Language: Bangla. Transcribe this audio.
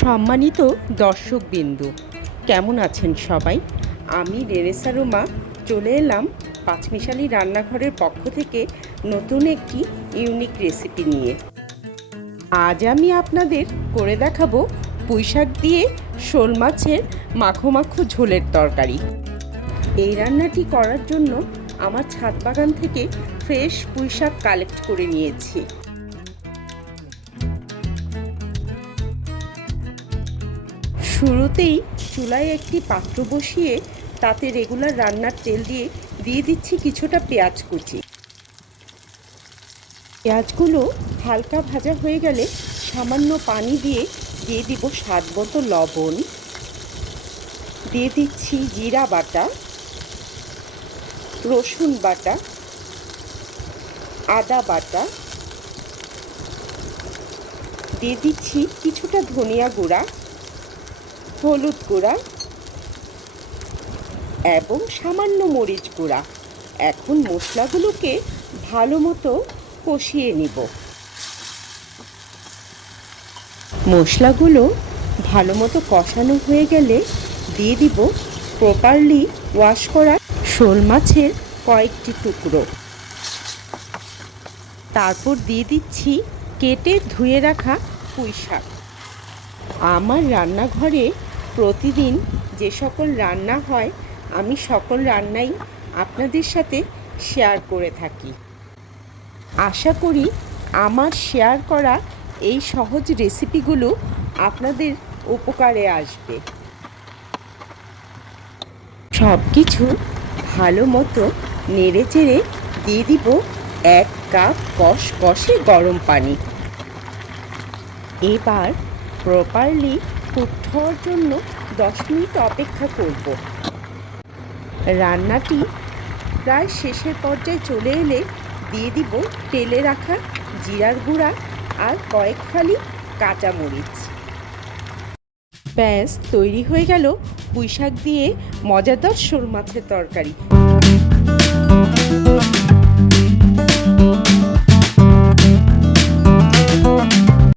সম্মানিত দর্শকবৃন্দ, কেমন আছেন সবাই? আমি রেনেসা রুমা চলে এলাম পাঁচমিশালি রান্নাঘরের পক্ষ থেকে নতুন একটি ইউনিক রেসিপি নিয়ে। আজ আমি আপনাদের করে দেখাবো পুঁইশাক দিয়ে শোল মাছের মাখো মাখো ঝোলের তরকারি। এই রান্নাটি করার জন্য আমার ছাদ বাগান থেকে ফ্রেশ পুঁইশাক কালেক্ট করে নিয়েছি। শুরুতেই চুলায় একটি পাত্র বসিয়ে তাতে রেগুলার রান্নার তেল দিয়ে দিচ্ছি কিছুটা পেঁয়াজ কুচি। পেঁয়াজগুলো হালকা ভাজা হয়ে গেলে সামান্য পানি দিয়ে দিব স্বাদ মতো লবণ, দিয়ে দিচ্ছি জিরা বাটা, রসুন বাটা, আদা বাটা, দিয়ে দিচ্ছি কিছুটা ধনিয়া গুঁড়া, হলুদ গুঁড়া এবং সামান্য মরিচ গুঁড়া। এখন মশলাগুলোকে ভালো মতো কষিয়ে নিব। মশলাগুলো ভালো মতো কষানো হয়ে গেলে দিয়ে দিব প্রপারলি ওয়াশ করা শোল মাছের কয়েকটি টুকরো। তারপর দিয়ে দিচ্ছি কেটে ধুয়ে রাখা পুঁইশাক। আমার রান্নাঘরে প্রতিদিন যে সকল রান্না হয় আমি সকল রান্নাই আপনাদের সাথে শেয়ার করে থাকি। আশা করি আমার শেয়ার করা এই সহজ রেসিপিগুলো আপনাদের উপকারে আসবে। সব কিছু ভালো মতো নেড়ে চেড়ে দিয়ে দিব 1 কাপ কষকষে গরম পানি। এবার প্রপারলি কুক হওয়ার জন্য 10 মিনিট অপেক্ষা করব। রান্নাটি প্রায় শেষের পর্যায়ে চলে এলে দিয়ে দিব তেলে রাখা জিরার গুঁড়া আর কয়েক ফালি কাঁচামরিচ। ব্যাস তৈরি হয়ে গেল পুঁইশাক দিয়ে মজাদার শোল মাছের তরকারি।